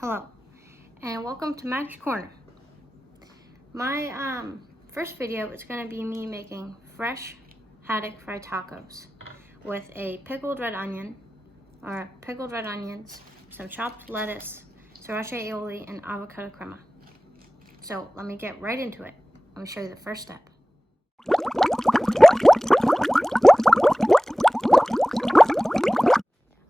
Hello, and welcome to Magic Corner. My first video is going to be me making fresh haddock fried tacos with a pickled red onion, or pickled red onions, some chopped lettuce, sriracha aioli, and avocado crema. So let me get right into it. Let me show you the first step.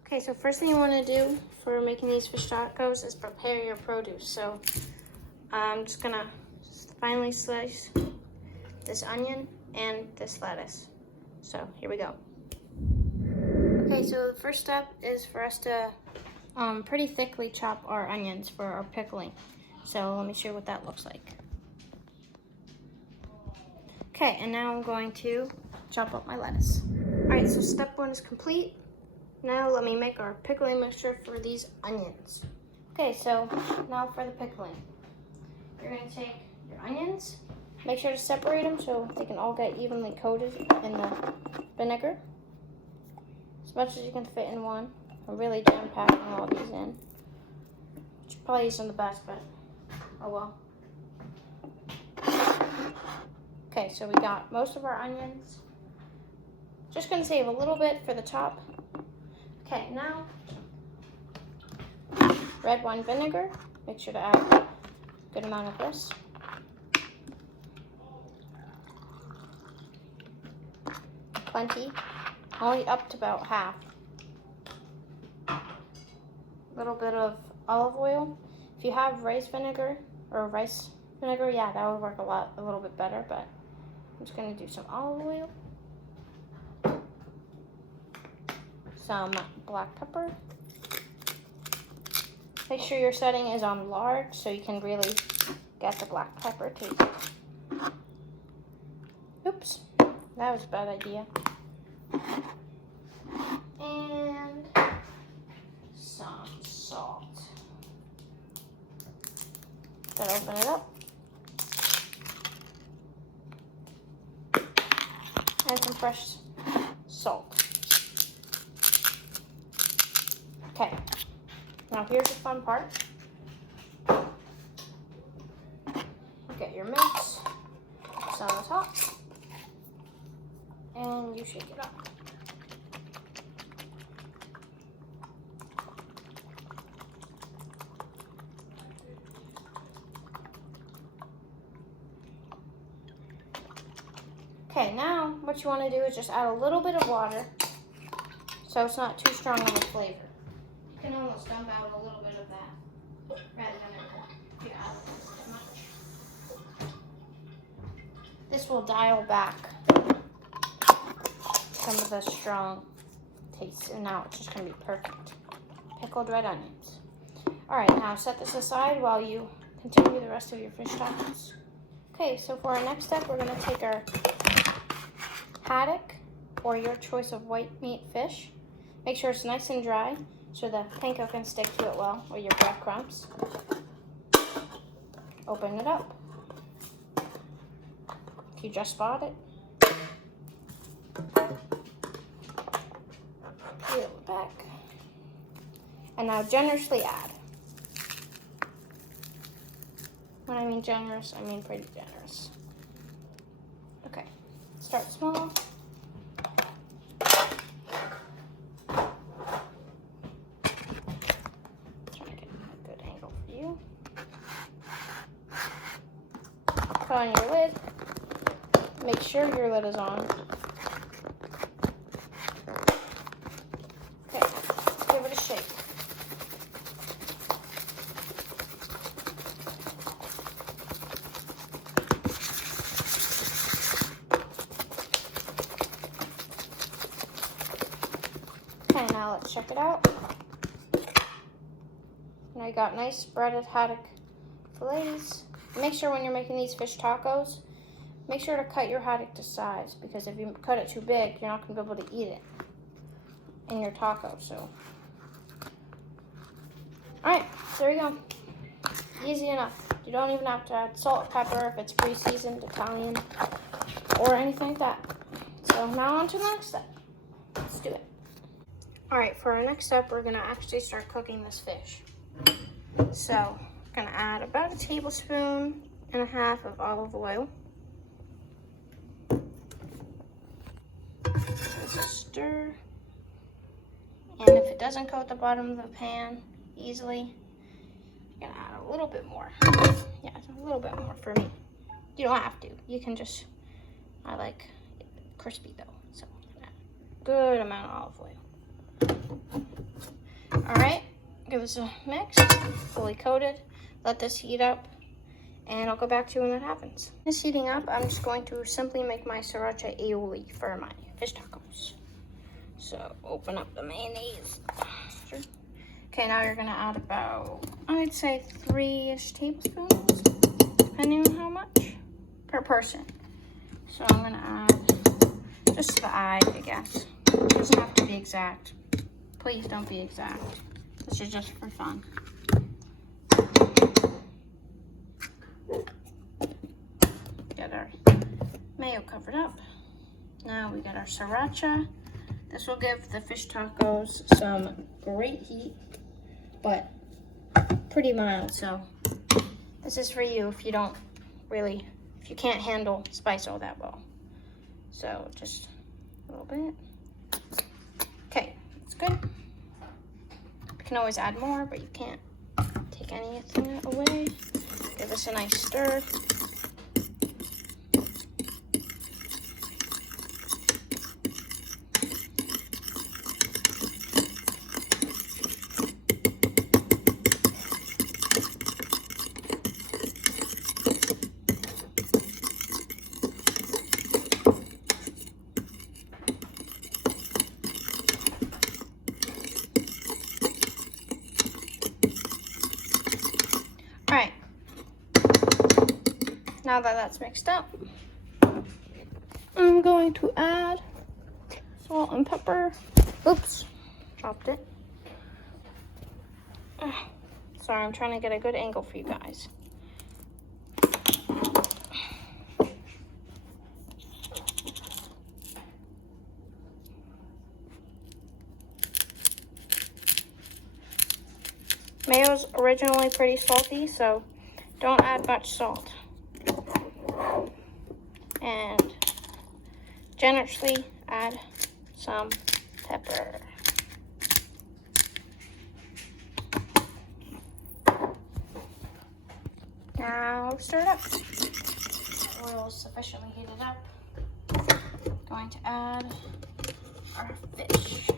Okay, so first thing you want to do for making these fish tacos is prepare your produce. So I'm just gonna finely slice this onion and this lettuce. So here we go. Okay, so the first step is for us to pretty thickly chop our onions for our pickling. So let me show you what that looks like. Okay, and now I'm going to chop up my lettuce. All right, so step one is complete. Now let me make our pickling mixture for these onions. Okay, so now for the pickling. You're gonna take your onions, make sure to separate them so they can all get evenly coated in the vinegar. As much as you can fit in one. I'm really jam packing all these in. Should probably use them the best, but oh well. Okay, so we got most of our onions. Just gonna save a little bit for the top. Okay, now red wine vinegar. Make sure to add a good amount of this. Plenty, only up to about half. A little bit of olive oil. If you have rice vinegar or rice vinegar, yeah, that would work a little bit better, but I'm just gonna do some olive oil. Some black pepper. Make sure your setting is on large so you can really get the black pepper taste. Oops, that was a bad idea. And some salt. Then open it up. And some fresh salt. Okay, now here's the fun part. Get your mix, it's on the top, and you shake it up. Okay, now what you want to do is just add a little bit of water so it's not too strong of a flavor. You can almost dump out a little bit of that rather than if you add too much. This will dial back some of the strong taste, and now it's just going to be perfect. Pickled red onions. All right, now set this aside while you continue the rest of your fish tacos. Okay, so for our next step, we're going to take our haddock or your choice of white meat fish. Make sure it's nice and dry so the panko can stick to it well, or your breadcrumbs. Open it up. If you just bought it. Peel it back. And now generously add. When I mean generous, I mean pretty generous. Okay, start small. Put on your lid. Make sure your lid is on. Okay, give it a shake. Okay, now let's check it out. And I got nice breaded haddock fillets. Make sure when you're making these fish tacos, make sure to cut your haddock to size, because if you cut it too big, you're not going to be able to eat it in your taco. So, all right, there you go. Easy enough. You don't even have to add salt, pepper if it's pre-seasoned Italian or anything like that. So now on to the next step. Let's do it. All right, for our next step, we're going to actually start cooking this fish. So I'm gonna add about 1.5 tablespoons of olive oil. Just stir. And if it doesn't coat the bottom of the pan easily, you're gonna add a little bit more. Yeah, a little bit more for me. You don't have to. You can just, I like it crispy though. So good amount of olive oil. All right, give this a mix, fully coated. Let this heat up, and I'll go back to you when that happens. It's heating up. I'm just going to simply make my sriracha aioli for my fish tacos. So open up the mayonnaise. Okay, now you're gonna add about, I'd say 3-ish tablespoons, depending on how much per person. So I'm gonna add just to the eye, I guess. It doesn't have to be exact. Please don't be exact. This is just for fun. Get our mayo covered up. Now we got our sriracha. This will give the fish tacos some great heat, but pretty mild. So this is for you if you don't really, if you can't handle spice all that well. So just a little bit. Okay, that's good. You can always add more, but you can't take anything away. Give this a nice stir. All right, now that that's mixed up, I'm going to add salt and pepper. Oops, dropped it. Sorry, I'm trying to get a good angle for you guys. Mayo's originally pretty salty, so don't add much salt. And generously add some pepper. Now stir it up. Oil is sufficiently heated up. Going to add our fish.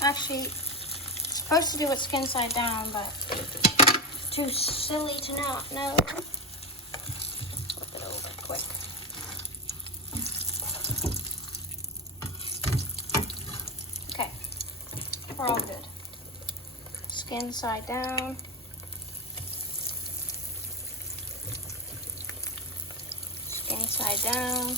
Actually, it's supposed to do it skin side down, but it's too silly to not know. Flip it over quick. Okay, we're all good. Skin side down. Skin side down.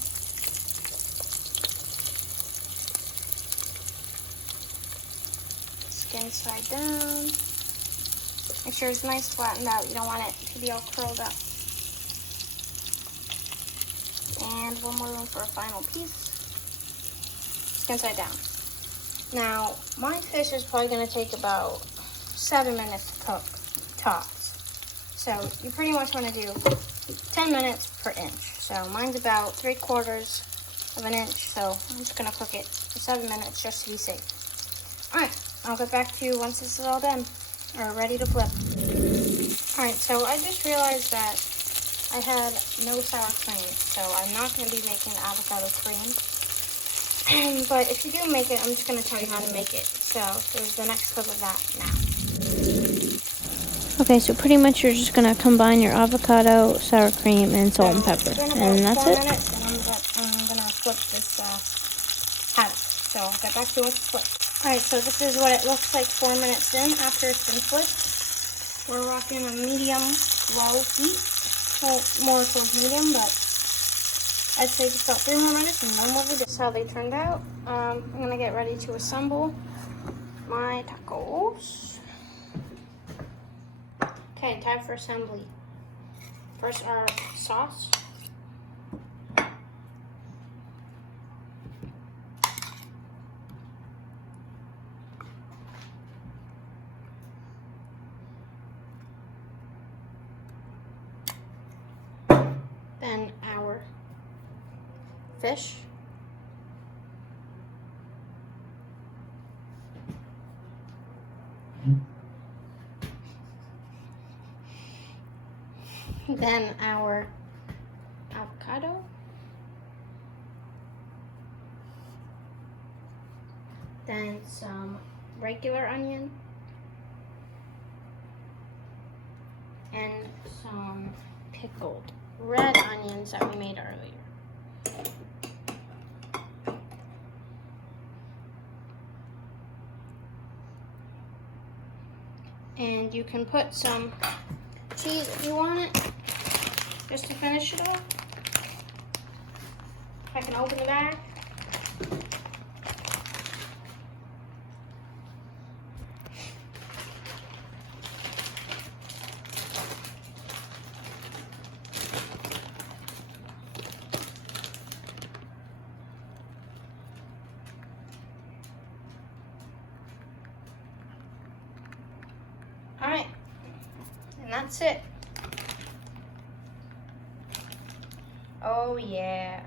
Skin side down. Make sure it's nice flattened out. You don't want it to be all curled up. And one more room for a final piece. Skin side down. Now, my fish is probably going to take about 7 minutes to cook, tops. So you pretty much want to do 10 minutes per inch. So mine's about 3/4 of an inch. So I'm just going to cook it for 7 minutes just to be safe. All right. I'll get back to you once this is all done, or ready to flip. All right, so I just realized that I had no sour cream, so I'm not going to be making avocado cream. But if you do make it, I'm just going to tell you how to make it. So there's the next clip of that now. Okay, so pretty much you're just going to combine your avocado, sour cream, and salt and pepper. And that's it. I'm going to flip this haddock. So I'll get back to it flip. Alright, so this is what it looks like 4 minutes in after it's been flipped. We're rocking a medium-low heat. Well, more towards medium, but I'd say just about 3 more minutes and then we'll be done. This is how they turned out. I'm going to get ready to assemble my tacos. Okay, time for assembly. First, our sauce. fish. Then our avocado. Then some regular onion. And some pickled red onions that we made earlier. And you can put some cheese if you want it, just to finish it off. I can open the bag. All right, and that's it. Oh yeah.